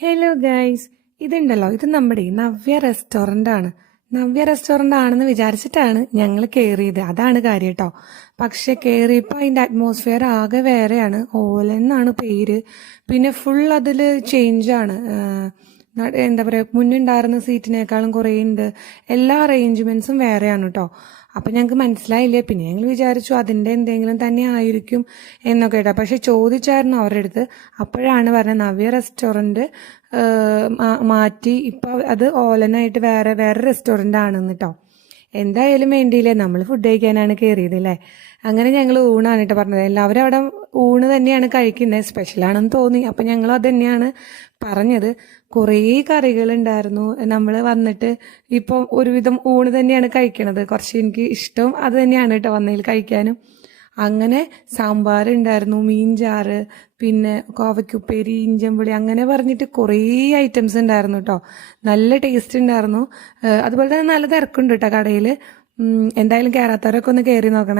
Hello guys ഇതുണ്ടല്ലോ ഇത് നമ്മുടെ നവ്യ റെസ്റ്റോറന്റ് ആണ്. നവ്യ റെസ്റ്റോറന്റ് ആണെന്ന് വിചാരിച്ചിട്ടാണ് ഞങ്ങൾ കയറിയത് അതാണ് കാര്യം കേട്ടോ പക്ഷെ കയറിയപ്പോൾ അതിന്റെ അറ്റ്മോസ്ഫിയർ ആകെ വേറെയാണ്. ഓലെന്നാണ് പേര്. പിന്നെ ഫുൾ അതിൽ ചേഞ്ചാണ് എന്താ പറയുക മുന്നുണ്ടായിരുന്ന സീറ്റിനേക്കാളും കുറേ ഉണ്ട്. എല്ലാ അറേഞ്ച്മെന്റ്സും വേറെയാണ് കേട്ടോ അപ്പം ഞങ്ങൾക്ക് മനസ്സിലായില്ല? പിന്നെ ഞങ്ങൾ വിചാരിച്ചു അതിന്റെ എന്തെങ്കിലും തന്നെ ആയിരിക്കും എന്നൊക്കെ കേട്ടോ. പക്ഷെ ചോദിച്ചായിരുന്നു അവരുടെ അടുത്ത്. അപ്പോഴാണ് പറഞ്ഞത് നവ്യ റെസ്റ്റോറന്റ് മാറ്റി. ഇപ്പോൾ അത് ഓലനായിട്ട് വേറെ വേറെ റെസ്റ്റോറന്റ് ആണെന്ന് കേട്ടോ എന്തായാലും വേണ്ടിയില്ലേ? നമ്മൾ ഫുഡ് കഴിക്കാനാണ് കയറിയത് അല്ലേ അങ്ങനെ ഞങ്ങൾ ഊണാണ് കേട്ടോ പറഞ്ഞത്. എല്ലാവരും അവിടെ ഊണ് തന്നെയാണ് കഴിക്കുന്നത് സ്പെഷ്യലാണെന്ന് തോന്നി. അപ്പം ഞങ്ങൾ തന്നെയാണ് പറഞ്ഞത്. കുറേ കറികളുണ്ടായിരുന്നു. നമ്മൾ വന്നിട്ട് ഇപ്പം ഒരുവിധം ഊണ് തന്നെയാണ് കഴിക്കണത്. കുറച്ച് എനിക്ക് ഇഷ്ടവും അത് തന്നെയാണ് കേട്ടോ വന്നതിൽ കഴിക്കാനും. അങ്ങനെ സാമ്പാർ ഉണ്ടായിരുന്നു മീൻ ചാറ് പിന്നെ കോവയ്ക്കുപ്പേരി ഇഞ്ചമ്പുളി അങ്ങനെ പറഞ്ഞിട്ട് കുറേ ഐറ്റംസ് ഉണ്ടായിരുന്നു കേട്ടോ നല്ല ടേസ്റ്റ് ഉണ്ടായിരുന്നു. അതുപോലെ തന്നെ നല്ല തിരക്കുണ്ട് കേട്ടോ കടയിൽ എന്തായാലും കയറാത്തവരൊക്കെ ഒന്ന് കയറി നോക്കണേ.